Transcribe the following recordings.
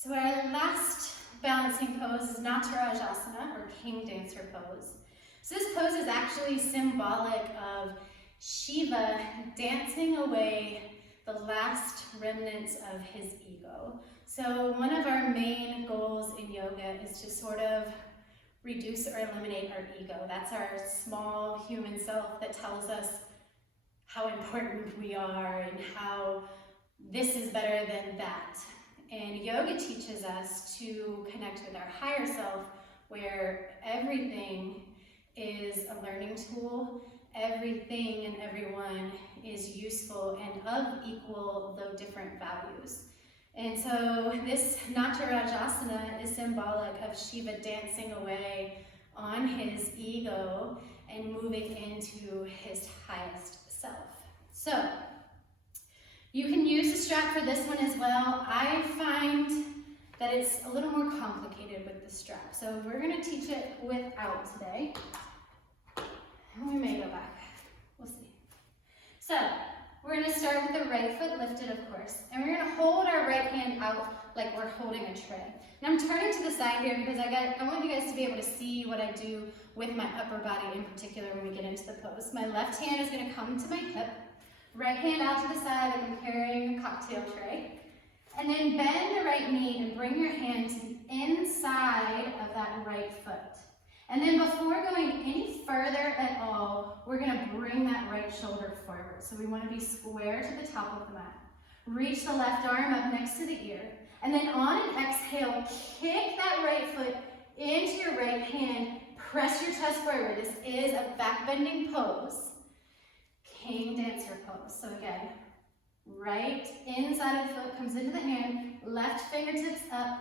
So our last balancing pose is Natarajasana, or king dancer pose. So this pose is actually symbolic of Shiva dancing away the last remnants of his ego. So one of our main goals in yoga is to sort of reduce or eliminate our ego. That's our small human self that tells us how important we are and how this is better than that. And yoga teaches us to connect with our higher self, where everything is a learning tool, everything and everyone is useful and of equal though different values. And so this Natarajasana is symbolic of Shiva dancing away on his ego and moving into his highest self. So you can use the strap for this one as well. I find that it's a little more complicated with the strap. So we're gonna teach it without today. And we may go back, we'll see. So we're gonna start with the right foot lifted, of course, and we're gonna hold our right hand out like we're holding a tray. And I'm turning to the side here because I want you guys to be able to see what I do with my upper body in particular when we get into the pose. My left hand is gonna come to my hip, right hand out to the side like I'm carrying a cocktail tray. And then bend the right knee and bring your hand to the inside of that right foot. And then before going any further at all, we're gonna bring that right shoulder forward. So we wanna be square to the top of the mat. Reach the left arm up next to the ear. And then on an exhale, kick that right foot into your right hand. Press your chest forward. This is a back bending pose. King dancer pose. So again, right inside of the foot comes into the hand, left fingertips up.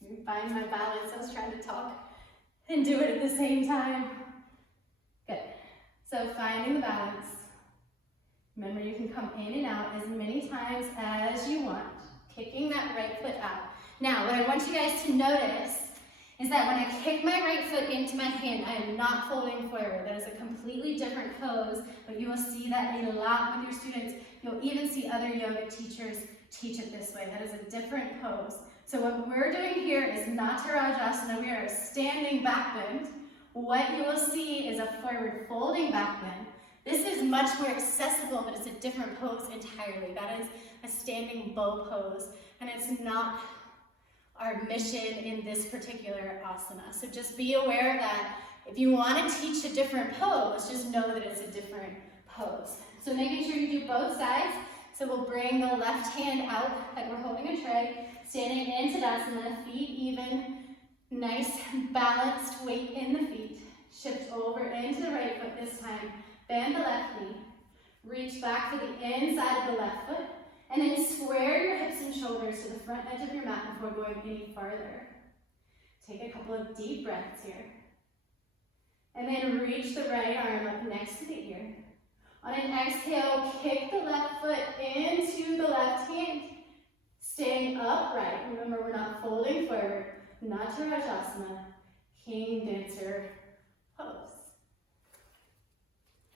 You find my balance. I was trying to talk and do it at the same time. Good. So finding the balance. Remember, you can come in and out as many times as you want, kicking that right foot out. Now, what I want you guys to notice is that when I kick my right foot into my hand, I am not folding forward. That is a completely different pose, but you will see that a lot with your students. You'll even see other yoga teachers teach it this way. That is a different pose. So what we're doing here is Natarajasana. We are a standing back bend. What you will see is a forward folding back bend. This is much more accessible, but it's a different pose entirely. That is a standing bow pose, and it's not our mission in this particular asana. So just be aware of that. If you want to teach a different pose, just know that it's a different pose. So making sure you do both sides. So we'll bring the left hand out like we're holding a tray, standing in Tadasana, feet even, nice balanced weight in the feet. Shift over into the right foot this time. Bend the left knee. Reach back to the inside of the left foot. And then square your hips and shoulders to the front edge of your mat before going any farther. Take a couple of deep breaths here. And then reach the right arm up next to the ear. On an exhale, kick the left foot into the left hand. Staying upright. Remember, we're not folding forward. Natarajasana, king dancer pose.